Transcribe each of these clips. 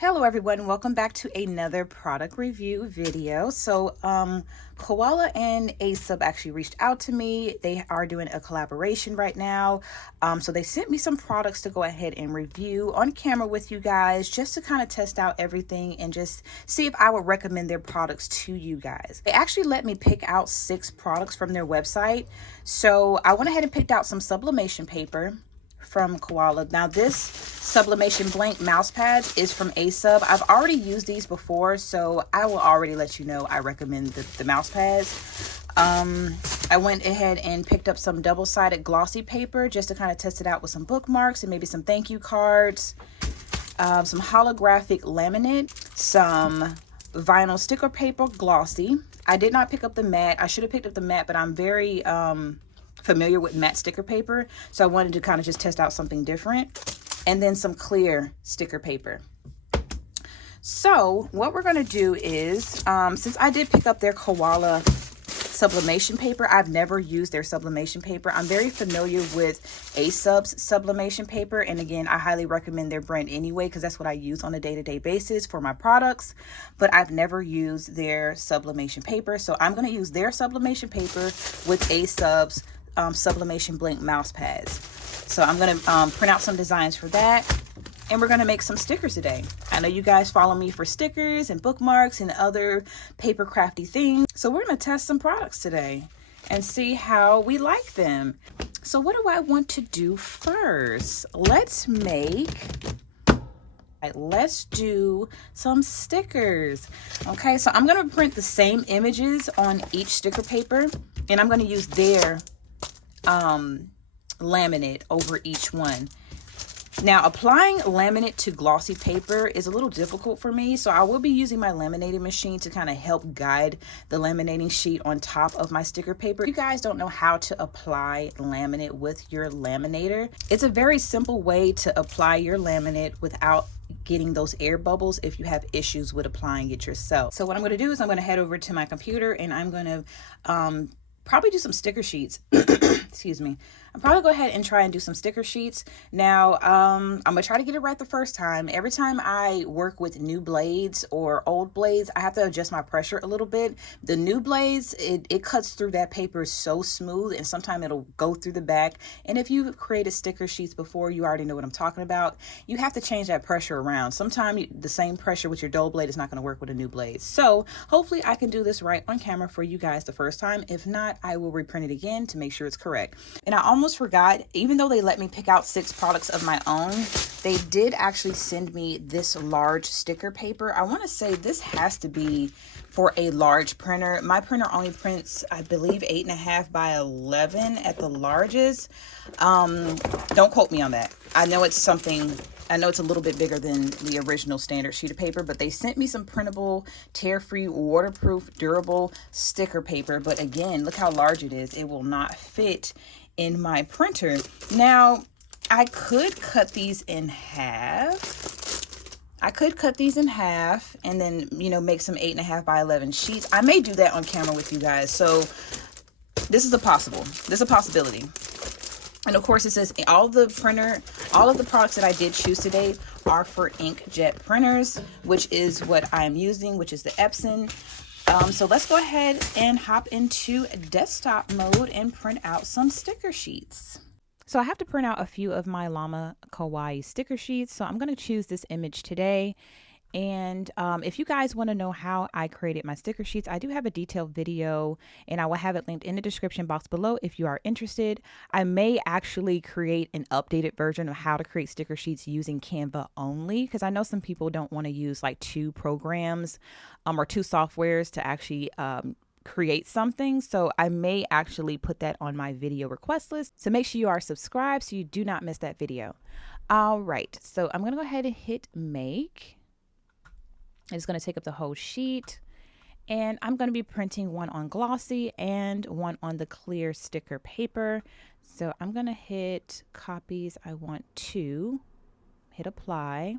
Hello everyone, welcome back to another product review video. Koala and ASUB actually reached out to me. They are doing a collaboration right now. So they sent me some products to go ahead and review on camera with you guys, just to kind of test out everything and just see if I would recommend their products to you guys. They actually let me pick out 6 products from their website. So I went ahead and picked out some sublimation paper from Koala. Now this Sublimation blank mouse pads is from ASUB. I've already used these before, so I will already let you know I recommend the mouse pads. I went ahead and picked up some double-sided glossy paper just to kind of test it out with some bookmarks and maybe some thank you cards, some holographic laminate, some vinyl sticker paper glossy. I did not pick up the matte. I should have picked up the matte, but I'm very familiar with matte sticker paper, so I wanted to kind of just test out something different. And then some clear sticker paper. So what we're going to do is, since I did pick up their Koala sublimation paper, I've never used their sublimation paper. I'm very familiar with ASUB's sublimation paper, and again, I highly recommend their brand anyway because that's what I use on a day-to-day basis for my products, but I've never used their sublimation paper. So I'm going to use their sublimation paper with ASUB's sublimation blank mouse pads. So I'm going to print out some designs for that, and we're going to make some stickers today. I know you guys follow me for stickers and bookmarks and other paper crafty things. So we're going to test some products today and see how we like them. So what do I want to do first? Let's do some stickers. Okay, so I'm going to print the same images on each sticker paper, and I'm going to use their laminate over each one. Now, applying laminate to glossy paper is a little difficult for me, so I will be using my laminating machine to kind of help guide the laminating sheet on top of my sticker paper. If you guys don't know how to apply laminate with your laminator, it's a very simple way to apply your laminate without getting those air bubbles if you have issues with applying it yourself. So what I'm going to do is I'm going to head over to my computer, and I'm going to probably do some sticker sheets. Excuse me. I'll probably go ahead and try and do some sticker sheets. Now, I'm going to try to get it right the first time. Every time I work with new blades or old blades, I have to adjust my pressure a little bit. The new blades, it cuts through that paper so smooth, and sometimes it'll go through the back. And if you've created sticker sheets before, you already know what I'm talking about. You have to change that pressure around. Sometimes the same pressure with your dull blade is not going to work with a new blade. So hopefully I can do this right on camera for you guys the first time. If not, I will reprint it again to make sure it's correct. And I almost forgot, even though they let me pick out 6 products of my own, they did actually send me this large sticker paper. I want to say this has to be for a large printer. My printer only prints, I believe, 8.5 by 11 at the largest. Don't quote me on that. I know it's a little bit bigger than the original standard sheet of paper, but they sent me some printable, tear-free, waterproof, durable sticker paper. But again, look how large it is. It will not fit in my printer. Now, I could cut these in half. And then, make some 8.5 by 11 sheets. I may do that on camera with you guys. So this is a possibility. And of course, it says all of the products that I did choose today are for inkjet printers, which is what I'm using, which is the Epson. So let's go ahead and hop into desktop mode and print out some sticker sheets. So I have to print out a few of my Llama Kawaii sticker sheets. So I'm going to choose this image today. And if you guys want to know how I created my sticker sheets, I do have a detailed video, and I will have it linked in the description box below if you are interested. I may actually create an updated version of how to create sticker sheets using Canva only, because I know some people don't want to use like 2 programs or 2 softwares to actually create something. So I may actually put that on my video request list. So make sure you are subscribed so you do not miss that video. All right, so I'm going to go ahead and hit make. It's going to take up the whole sheet, and I'm going to be printing one on glossy and one on the clear sticker paper. So I'm going to hit copies. I want 2, hit apply.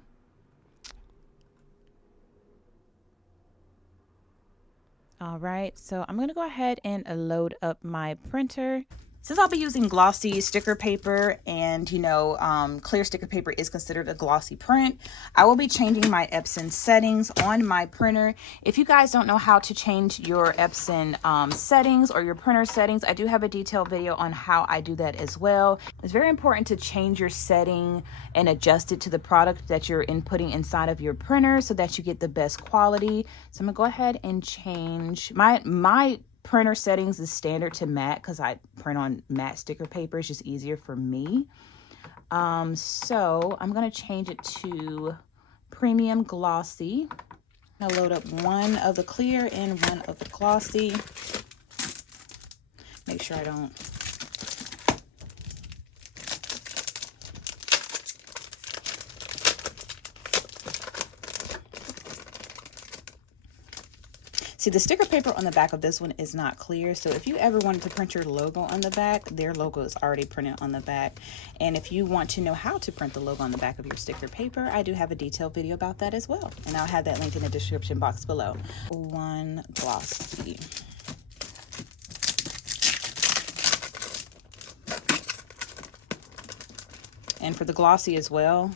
All right, so I'm going to go ahead and load up my printer. Since I'll be using glossy sticker paper and, you know, clear sticker paper is considered a glossy print, I will be changing my Epson settings on my printer. If you guys don't know how to change your Epson settings or your printer settings, I do have a detailed video on how I do that as well. It's very important to change your setting and adjust it to the product that you're inputting inside of your printer so that you get the best quality. So I'm gonna go ahead and change my printer settings is standard to matte because I print on matte sticker paper. It's just easier for me. So I'm going to change it to premium glossy. I'll load up one of the clear and one of the glossy. Make sure I don't see, the sticker paper on the back of this one is not clear. So if you ever wanted to print your logo on the back, their logo is already printed on the back. And if you want to know how to print the logo on the back of your sticker paper, I do have a detailed video about that as well. And I'll have that link in the description box below. One glossy. And for the glossy as well,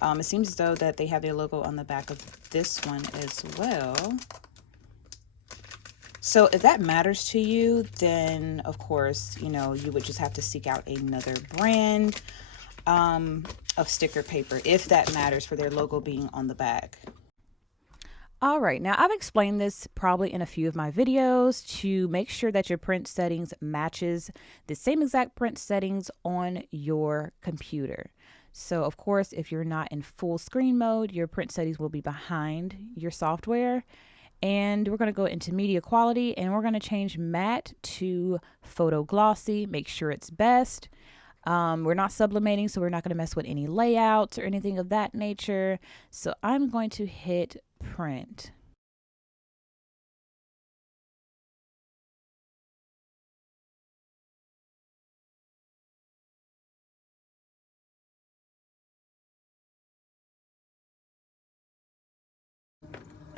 it seems as though that they have their logo on the back of this one as well. So if that matters to you, then of course, you know, you would just have to seek out another brand of sticker paper if that matters for their logo being on the back. All right, now I've explained this probably in a few of my videos to make sure that your print settings matches the same exact print settings on your computer. So of course, if you're not in full screen mode, your print settings will be behind your software. And we're going to go into media quality and we're going to change matte to photo glossy, make sure it's best. We're not sublimating, so we're not going to mess with any layouts or anything of that nature. So I'm going to hit print.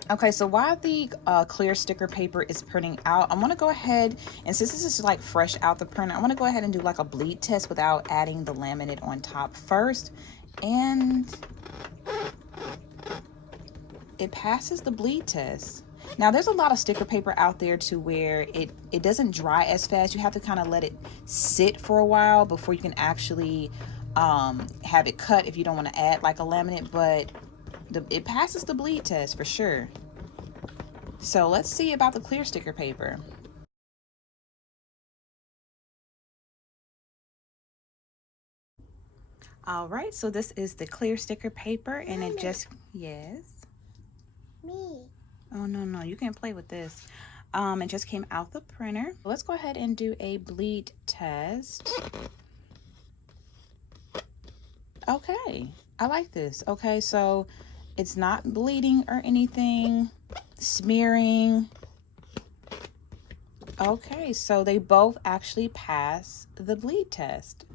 Okay, so while the clear sticker paper is printing out, I'm going to go ahead, and since this is like fresh out the printer, I'm going to go ahead and do like a bleed test without adding the laminate on top first. And it passes the bleed test. Now there's a lot of sticker paper out there to where it doesn't dry as fast. You have to kind of let it sit for a while before you can actually have it cut if you don't want to add like a laminate, but it passes the bleed test for sure. So let's see about the clear sticker paper. All right, so this is the clear sticker paper and it just, yes. Me. Oh, no, you can't play with this. It just came out the printer. Let's go ahead and do a bleed test. Okay, I like this. Okay, so it's not bleeding or anything, smearing. Okay, so they both actually pass the bleed test.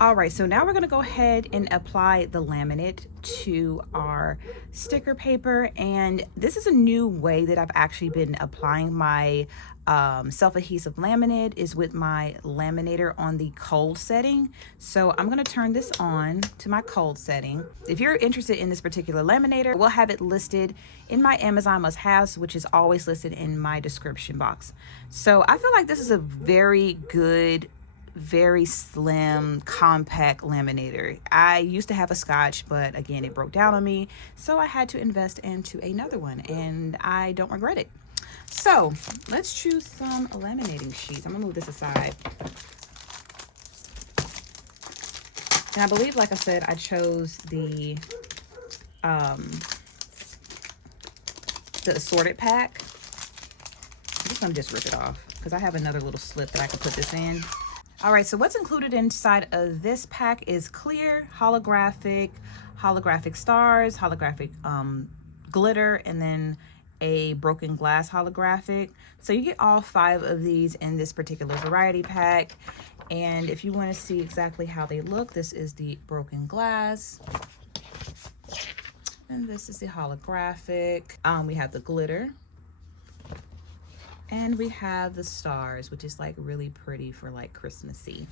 All right, so now we're gonna go ahead and apply the laminate to our sticker paper. And this is a new way that I've actually been applying my self-adhesive laminate is with my laminator on the cold setting. So I'm gonna turn this on to my cold setting. If you're interested in this particular laminator, we'll have it listed in my Amazon must-haves, which is always listed in my description box. So I feel like this is a very good, very slim, compact laminator. I used to have a Scotch, but again, it broke down on me. So I had to invest into another one and I don't regret it. So let's choose some laminating sheets. I'm gonna move this aside. And I believe, like I said, I chose the assorted pack. I'm just gonna rip it off because I have another little slip that I can put this in. All right, so what's included inside of this pack is clear, holographic stars, holographic glitter, and then a broken glass holographic. So you get all 5 of these in this particular variety pack. And if you want to see exactly how they look, this is the broken glass. And this is the holographic. We have the glitter. And we have the stars, which is like really pretty for like Christmassy.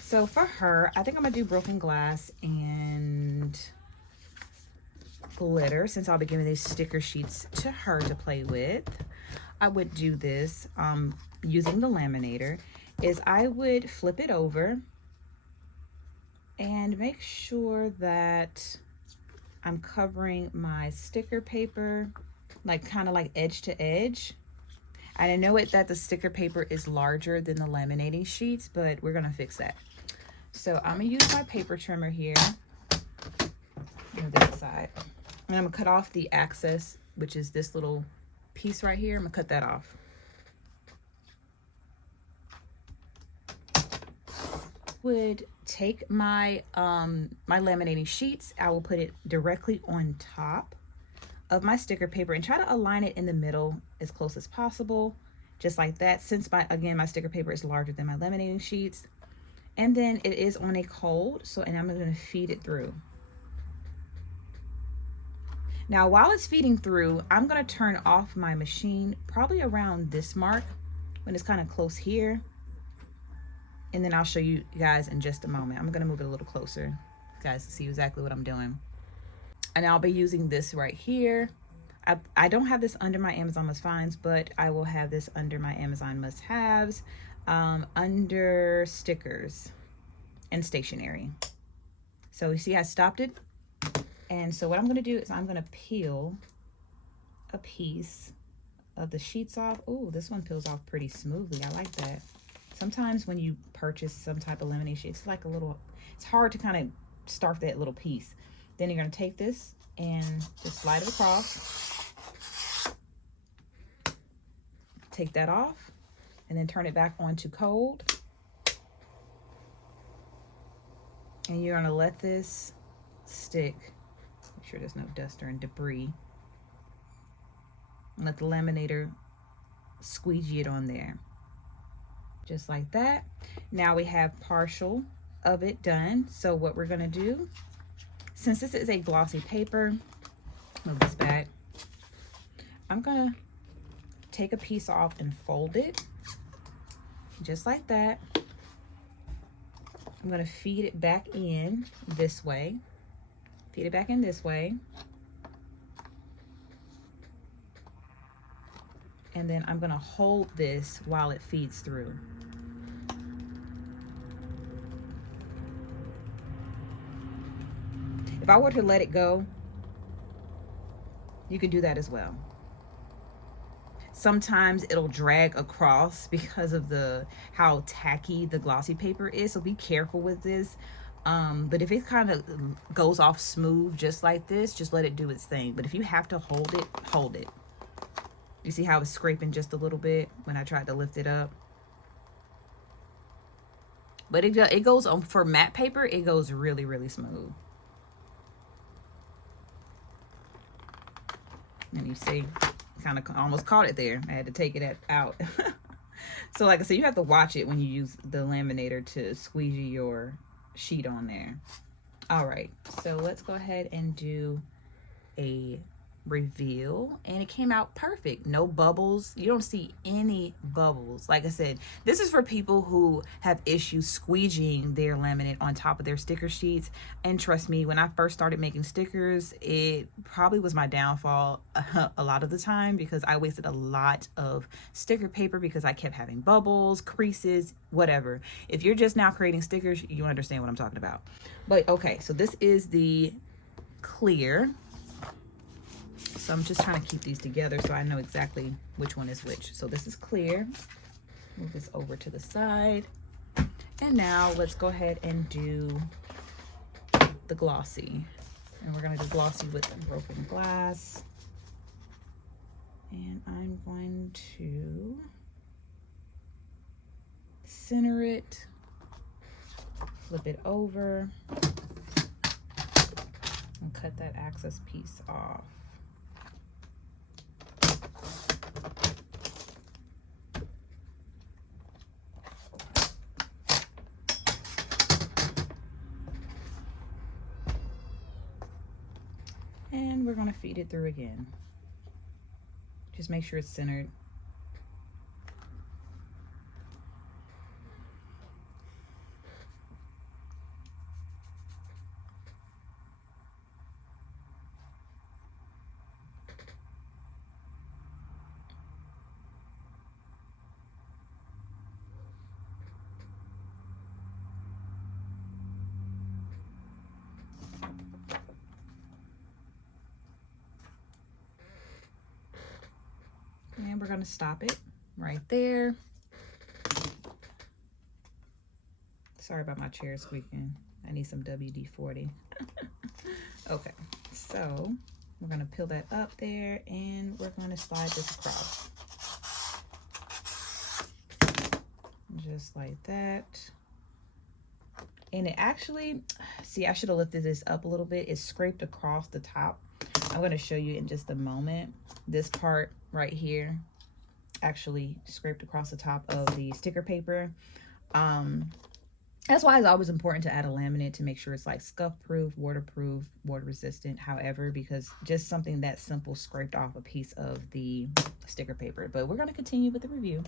So for her, I think I'm gonna do broken glass and glitter, since I'll be giving these sticker sheets to her to play with. I would do this using the laminator, is I would flip it over and make sure that I'm covering my sticker paper, like kind of like edge to edge. And I know that the sticker paper is larger than the laminating sheets, but we're gonna fix that. So I'm gonna use my paper trimmer here on this side. And I'm gonna cut off the excess, which is this little piece right here. I'm gonna cut that off. Would take my my laminating sheets, I will put it directly on top of my sticker paper and try to align it in the middle as close as possible, just like that, since again my sticker paper is larger than my laminating sheets. And then it is on a cold, and I'm going to feed it through. Now while it's feeding through, I'm going to turn off my machine probably around this mark, when it's kind of close here, and then I'll show you guys in just a moment. I'm going to move it a little closer, guys, to see exactly what I'm doing. And I'll be using this right here. I don't have this under my Amazon Must Finds, but I will have this under my Amazon Must Haves, under stickers and stationery. So you see I stopped it. And so what I'm gonna do is I'm gonna peel a piece of the sheets off. Oh, this one peels off pretty smoothly. I like that. Sometimes when you purchase some type of laminate sheet, it's like it's hard to kind of start that little piece. Then you're gonna take this and just slide it across. Take that off and then turn it back onto cold. And you're gonna let this stick. Make sure there's no dust or debris. Let the laminator squeegee it on there. Just like that. Now we have partial of it done. So what we're gonna do, since this is a glossy paper, move this back, I'm gonna take a piece off and fold it, just like that. I'm gonna feed it back in this way. Feed it back in this way. And then I'm gonna hold this while it feeds through. If I were to let it go, you can do that as well. Sometimes it'll drag across because of how tacky the glossy paper is, so be careful with this. But if it kind of goes off smooth just like this, just let it do its thing. But if you have to hold it, hold it. You see how it's scraping just a little bit when I tried to lift it up? But it goes on, for matte paper, it goes really, really smooth. And you see, kind of almost caught it there. I had to take it out. So like I said, you have to watch it when you use the laminator to squeegee your sheet on there. All right, so let's go ahead and do a reveal, and it came out perfect. No bubbles. You don't see any bubbles. Like I said, this is for people who have issues squeegeeing their laminate on top of their sticker sheets. And trust me, when I first started making stickers, it probably was my downfall a lot of the time, because I wasted a lot of sticker paper because I kept having bubbles, creases, whatever. If you're just now creating stickers, you understand what I'm talking about. But okay, so this is the clear. So I'm just trying to keep these together so I know exactly which one is which. So this is clear. Move this over to the side. And now let's go ahead and do the glossy. And we're going to do glossy with broken glass. And I'm going to center it, flip it over, and cut that excess piece off. And we're going to feed it through again. Just make sure it's centered. we're going to stop it right there. Sorry about my chair squeaking. I need some WD-40. Okay, so we're going to peel that up there and we're going to slide this across. Just like that. And it actually, see, I should have lifted this up a little bit. It's scraped across the top. I'm going to show you in just a moment. This part right here actually scraped across the top of the sticker paper. That's why it's always important to add a laminate to make sure it's like scuff proof, waterproof, water resistant, however, because just something that simple scraped off a piece of the sticker paper. But we're going to continue with the review.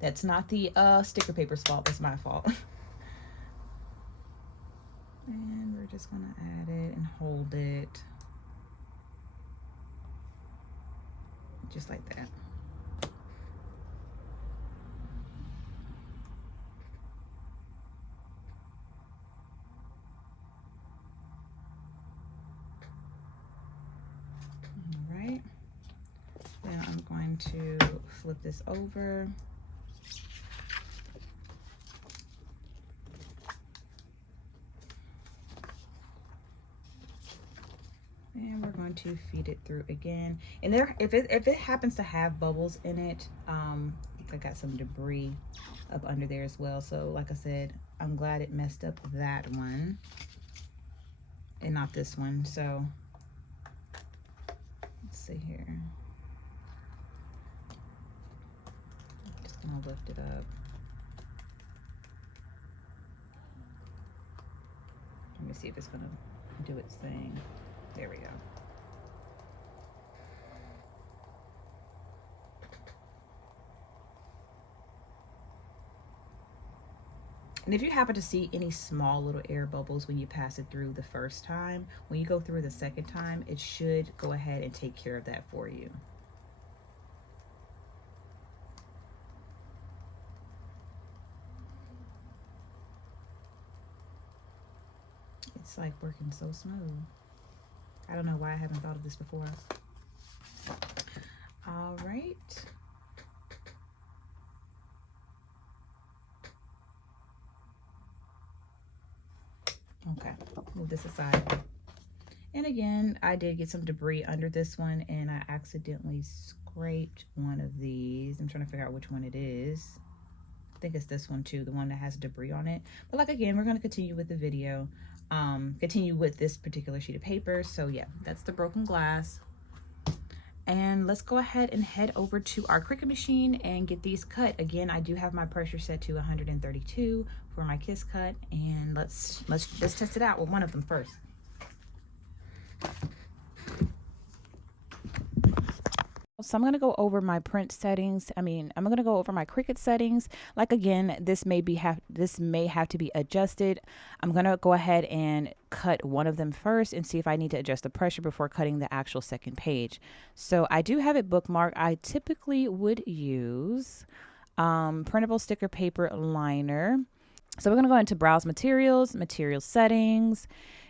That's not the sticker paper's fault, that's my fault. And we're just going to add it and hold it just like that. All right. Then I'm going to flip this over. And we're going to feed it through again. And there, if it happens to have bubbles in it, I got some debris up under there as well. So like I said, I'm glad it messed up that one and not this one. So let's see here. Just gonna lift it up. Let me see if it's gonna do its thing. There we go. And if you happen to see any small little air bubbles when you pass it through the first time, when you go through the second time, it should go ahead and take care of that for you. It's like working so smooth. I don't know why I haven't thought of this before. All right. Okay, move this aside. And again, I did get some debris under this one and I accidentally scraped one of these. I'm trying to figure out which one it is. I think it's this one too, the one that has debris on it. But like, again, we're going to continue with the video. Continue with this particular sheet of paper. So yeah, that's the broken glass. And let's go ahead and head over to our Cricut machine and get these cut. Again, I do have my pressure set to 132 for my kiss cut, and let's test it out with one of them first. So I'm going to go over my print settings. I'm going to go over my Cricut settings. Like, again, this may have to be adjusted. I'm going to go ahead and cut one of them first and see if I need to adjust the pressure before cutting the actual second page. So I do have it bookmarked. I typically would use printable sticker paper liner. So we're going to go into browse materials, material settings,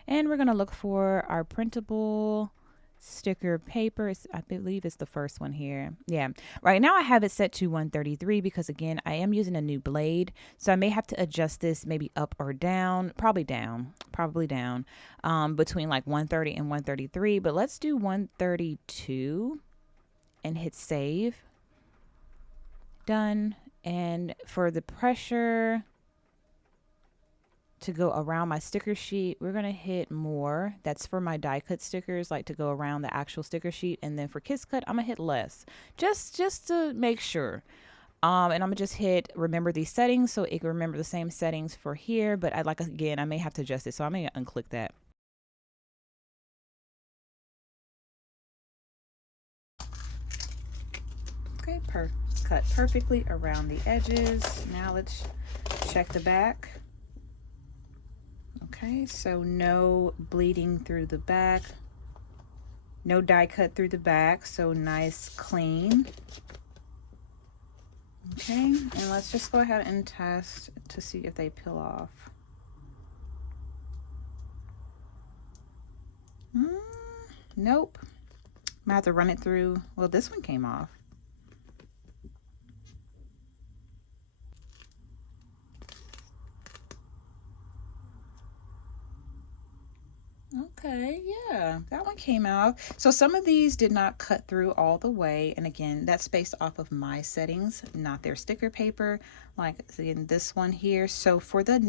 and we're going to look for our printable sticker paper. I believe it's the first one here. Yeah, right now I have it set to 133 because, again, I am using a new blade, so I may have to adjust this maybe up or down, probably down, between like 130 and 133. But let's do 132 and hit save. Done. And for the pressure to go around my sticker sheet, we're going to hit more. That's for my die cut stickers, like to go around the actual sticker sheet. And then for kiss cut, I'm gonna hit less, just to make sure. And I'm gonna just hit remember these settings so it can remember the same settings for here. But again, I may have to adjust it, so I'm gonna unclick that. Okay, cut perfectly around the edges. Now let's check the back. Okay, so no bleeding through the back, no die cut through the back, so nice, clean. Okay, and let's just go ahead and test to see if they peel off. Nope. I'm gonna have to run it through. Well, this one came off. Okay, yeah, that one came out. So some of these did not cut through all the way. And again, that's based off of my settings, not their sticker paper. Like in this one here. So for the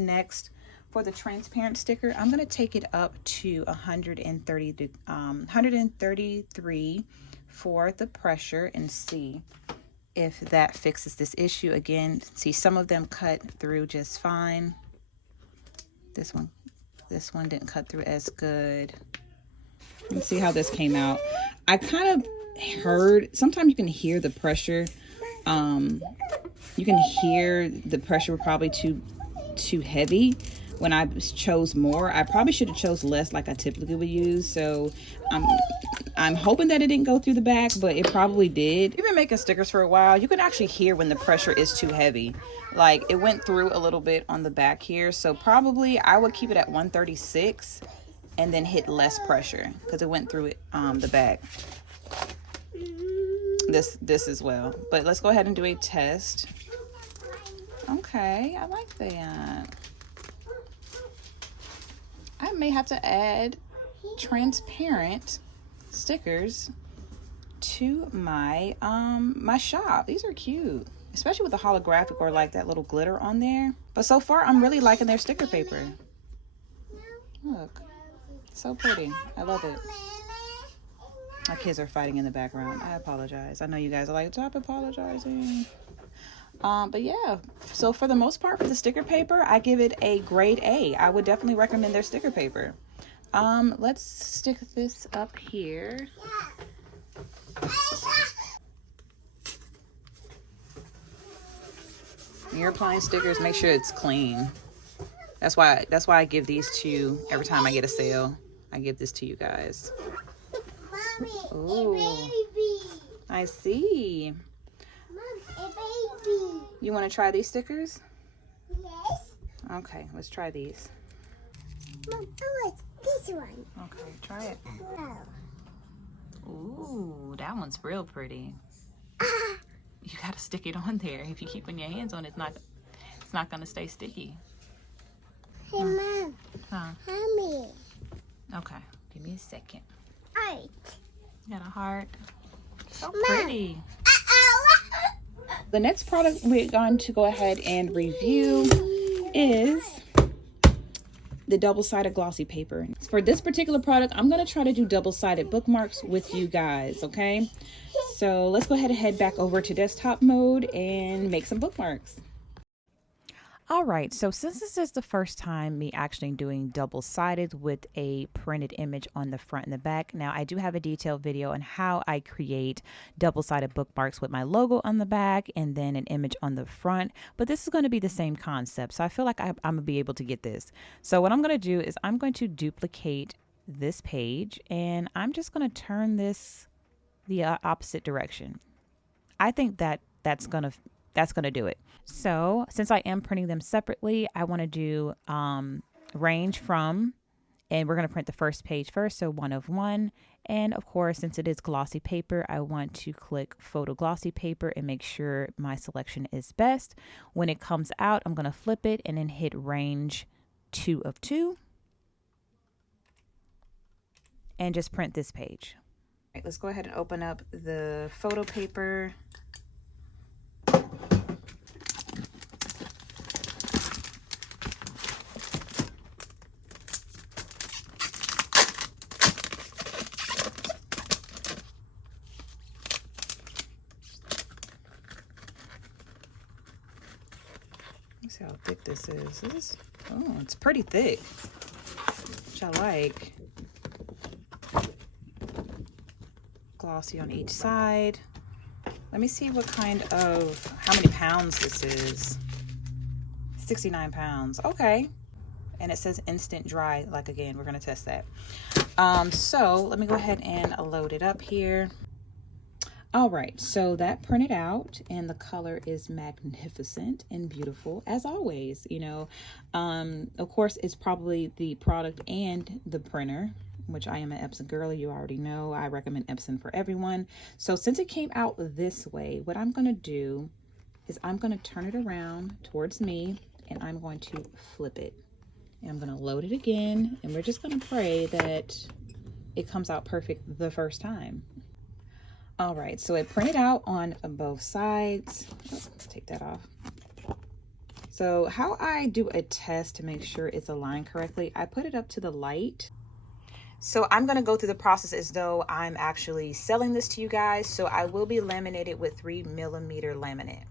transparent sticker, I'm going to take it up to 133 for the pressure and see if that fixes this issue. Again, see, some of them cut through just fine. This one didn't cut through as good. Let's see how this came out. I kind of heard, sometimes you can hear the pressure. You can hear the pressure probably too heavy. When I chose more, I probably should have chose less like I typically would use. So I'm hoping that it didn't go through the back, but it probably did. You've been making stickers for a while. You can actually hear when the pressure is too heavy. Like it went through a little bit on the back here. So probably I would keep it at 136 and then hit less pressure because it went through it the back. This as well. But let's go ahead and do a test. Okay, I like that. I may have to add transparent stickers to my my shop. These are cute, especially with the holographic or like that little glitter on there. But so far I'm really liking their sticker paper. Look, so pretty. I love it. My kids are fighting in the background. I apologize. I know you guys are like, stop apologizing. But yeah, so for the most part, for the sticker paper, I give it a grade A. I would definitely recommend their sticker paper. Let's stick this up here. When you're applying stickers, make sure it's clean. That's why I give these to you every time I get a sale. I give this to you guys. Mommy, Ooh, a baby. I see. Mom, a baby. You want to try these stickers? Yes. Okay, let's try these. Mom, I want this one. Okay, try it. Wow. Ooh, that one's real pretty. You gotta stick it on there. If you keep putting your hands on it, it's not gonna stay sticky. Hey, Mom. Huh? Mommy. Okay, give me a second. Alright. You got a heart. So Mom. pretty. Uh-oh. The next product we're going to go ahead and review is the double-sided glossy paper. For this particular product, I'm going to try to do double-sided bookmarks with you guys, okay? So let's go ahead and head back over to desktop mode and make some bookmarks. All right, so since this is the first time me actually doing double-sided with a printed image on the front and the back, now I do have a detailed video on how I create double-sided bookmarks with my logo on the back and then an image on the front, but this is going to be the same concept, so I feel like I'm going to be able to get this. So what I'm going to do is I'm going to duplicate this page and I'm just going to turn this the opposite direction. I think that's going to do it. So since I am printing them separately, I want to do range from, and we're going to print the first page first, so 1 of 1. And of course, since it is glossy paper, I want to click photo glossy paper and make sure my selection is best. When it comes out, I'm going to flip it and then hit range 2 of 2 and just print this page. All right, let's go ahead and open up the photo paper. See how thick this is. Oh, it's pretty thick, which I like. Glossy on each side. Let me see how many pounds this is. 69 pounds. Okay. And it says instant dry. Like, again, we're going to test that. So let me go ahead and load it up here. All right, so that printed out and the color is magnificent and beautiful as always, you know. Of course, it's probably the product and the printer, which I am an Epson girly. You already know I recommend Epson for everyone. So since it came out this way, what I'm going to do is I'm going to turn it around towards me and I'm going to flip it. And I'm gonna load it again, and we're just gonna pray that it comes out perfect the first time. All right, so it printed out on both sides. Oh, let's take that off. So how I do a test to make sure it's aligned correctly, I put it up to the light. So I'm gonna go through the process as though I'm actually selling this to you guys. So I will be laminated with 3mm laminate.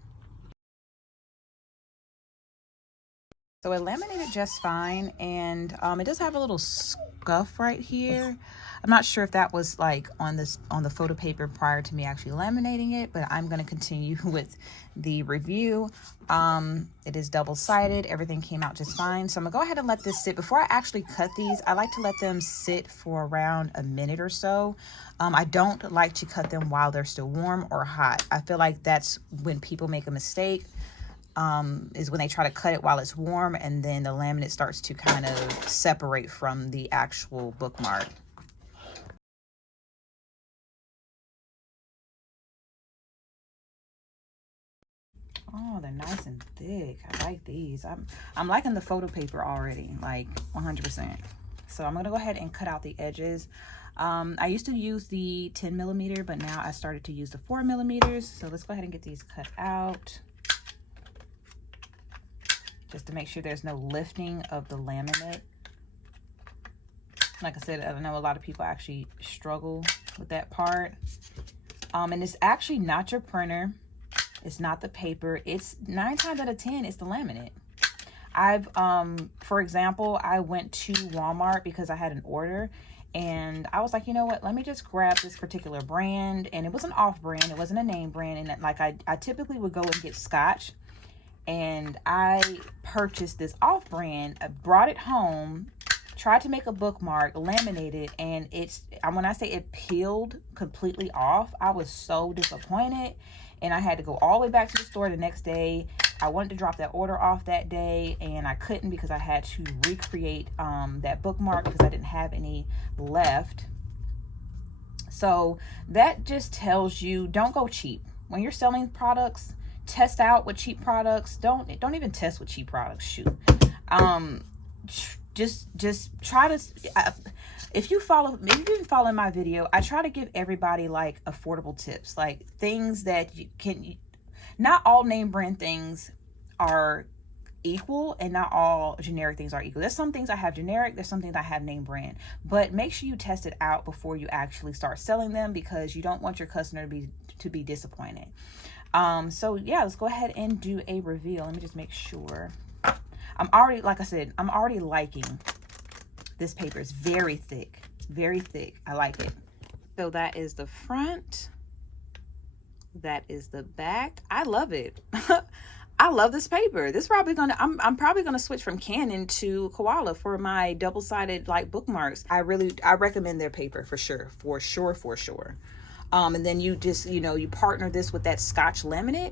So it laminated just fine, and it does have a little scuff right here. I'm not sure if that was like on the photo paper prior to me actually laminating it, but I'm going to continue with the review. It is double-sided. Everything came out just fine. So I'm gonna go ahead and let this sit. Before I actually cut these, I like to let them sit for around a minute or so. I don't like to cut them while they're still warm or hot. I feel like that's when people make a mistake. Is when they try to cut it while it's warm, and then the laminate starts to kind of separate from the actual bookmark. Oh, they're nice and thick. I like these. I'm liking the photo paper already, like 100%. So I'm gonna go ahead and cut out the edges. I used to use the 10mm, but now I started to use the 4mm. So let's go ahead and get these cut out, just to make sure there's no lifting of the laminate. Like I said, I know a lot of people actually struggle with that part. And it's actually not your printer. It's not the paper. It's 9 times out of 10, it's the laminate. For example, I went to Walmart because I had an order, and I was like, you know what, let me just grab this particular brand. And it was an off brand. It wasn't a name brand. And like I typically would go and get Scotch. And I purchased this off brand, I brought it home, tried to make a bookmark, laminated, and when I say it peeled completely off, I was so disappointed. And I had to go all the way back to the store the next day. I wanted to drop that order off that day, and I couldn't because I had to recreate that bookmark because I didn't have any left. So that just tells you, don't go cheap. When you're selling products, test out with cheap products. Don't even test with cheap products. Shoot. Just try to, if you didn't follow my video, I try to give everybody like affordable tips, like things that not all name brand things are equal, and not all generic things are equal. There's some things I have generic, there's some things I have name brand, but make sure you test it out before you actually start selling them, because you don't want your customer to be disappointed. So yeah, let's go ahead and do a reveal. Let me just make sure. Like I said, I'm already liking this paper. It's very thick, very thick. I like it. So that is the front. That is the back. I love it. I love this paper. This probably I'm probably gonna switch from Canon to Koala for my double-sided like bookmarks. I recommend their paper for sure. And then you just, you partner this with that Scotch laminate.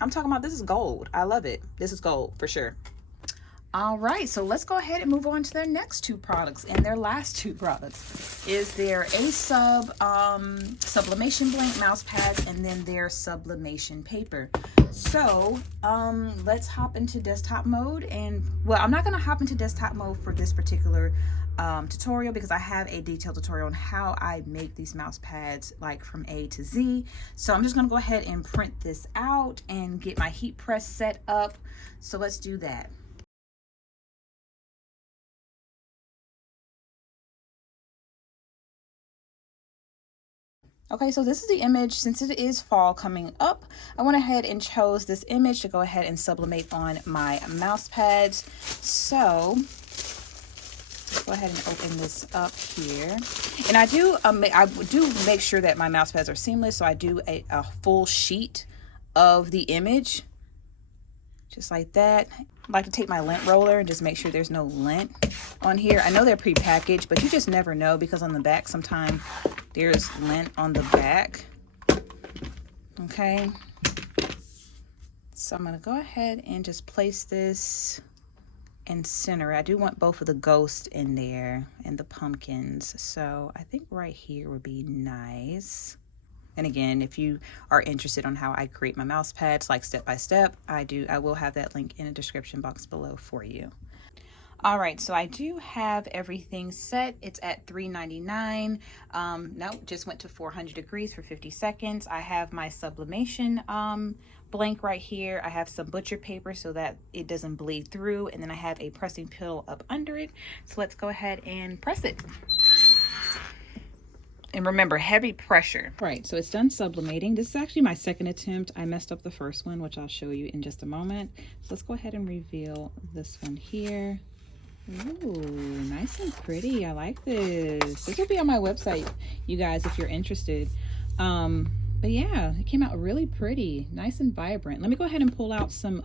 I'm talking about, this is gold. I love it. This is gold for sure. All right, so let's go ahead and move on to their next 2 products. And their last 2 products is their ASUB Sublimation blank mouse pads, and then their Sublimation paper. So let's hop into desktop mode. And well, I'm not going to hop into desktop mode for this particular tutorial, because I have a detailed tutorial on how I make these mouse pads like from A to Z. So I'm just going to go ahead and print this out and get my heat press set up. So let's do that. Okay, so this is the image. Since it is fall coming up, I went ahead and chose this image to go ahead and sublimate on my mouse pads. So let's go ahead and open this up here. And I do make sure that my mouse pads are seamless. So I do a full sheet of the image, just like that. I like to take my lint roller and just make sure there's no lint on here. I know they're pre-packaged, but you just never know, because on the back sometimes there's lint on the back. Okay, so I'm gonna go ahead and just place this and center it. I do want both of the ghosts in there and the pumpkins, so I think right here would be nice. And again, if you are interested on how I create my mouse pads, like step by step, I will have that link in the description box below for you. All right, so I do have everything set. It's at $3.99. No, just went to 400 degrees for 50 seconds. I have my sublimation blank right here. I have some butcher paper so that it doesn't bleed through, and then I have a pressing pill up under it. So let's go ahead and press it. And remember, heavy pressure. Right, so it's done sublimating. This is actually my second attempt. I messed up the first one, which I'll show you in just a moment. So let's go ahead and reveal this one here. Ooh, nice and pretty. I like this. This will be on my website, you guys, if you're interested. But yeah, it came out really pretty, nice and vibrant. Let me go ahead and pull out some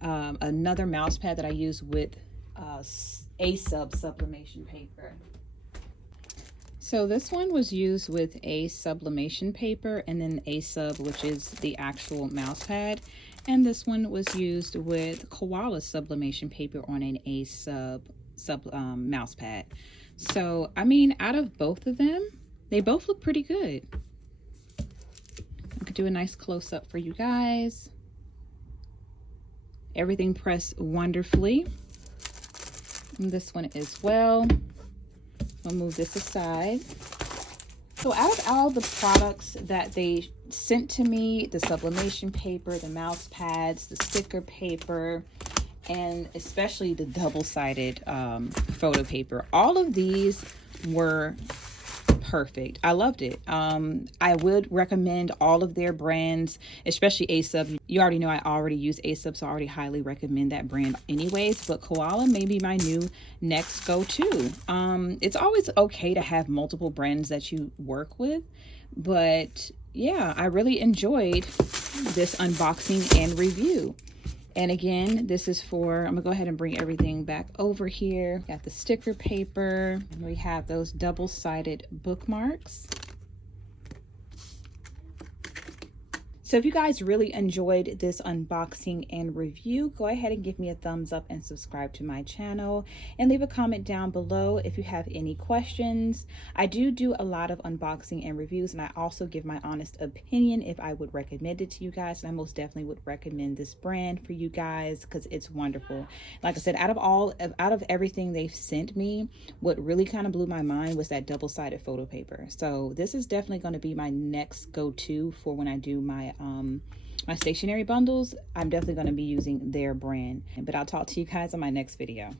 another mouse pad that I use with ASUB sublimation paper. So this one was used with a sublimation paper, and then ASUB, which is the actual mouse pad. And this one was used with Koala sublimation paper on an ASUB mouse pad. So, I mean, out of both of them, they both look pretty good. I could do a nice close-up for you guys. Everything pressed wonderfully. And this one as well. I'll move this aside. So out of all the products that they sent to me, the sublimation paper, the mouse pads, the sticker paper, and especially the double-sided photo paper, all of these were perfect. I loved it. I would recommend all of their brands, especially ASUB. You already know I already use ASUB, so I already highly recommend that brand anyways, but Koala may be my new next go-to. It's always okay to have multiple brands that you work with, but yeah, I really enjoyed this unboxing and review. And again, this is for, I'm gonna go ahead and bring everything back over here. Got the sticker paper, and we have those double-sided bookmarks. So if you guys really enjoyed this unboxing and review, go ahead and give me a thumbs up and subscribe to my channel, and leave a comment down below if you have any questions. I do a lot of unboxing and reviews, and I also give my honest opinion if I would recommend it to you guys, and I most definitely would recommend this brand for you guys because it's wonderful. Like I said, out of everything they've sent me, what really kind of blew my mind was that double-sided photo paper. So this is definitely going to be my next go-to for when I do my my stationery bundles. I'm definitely going to be using their brand, but I'll talk to you guys on my next video.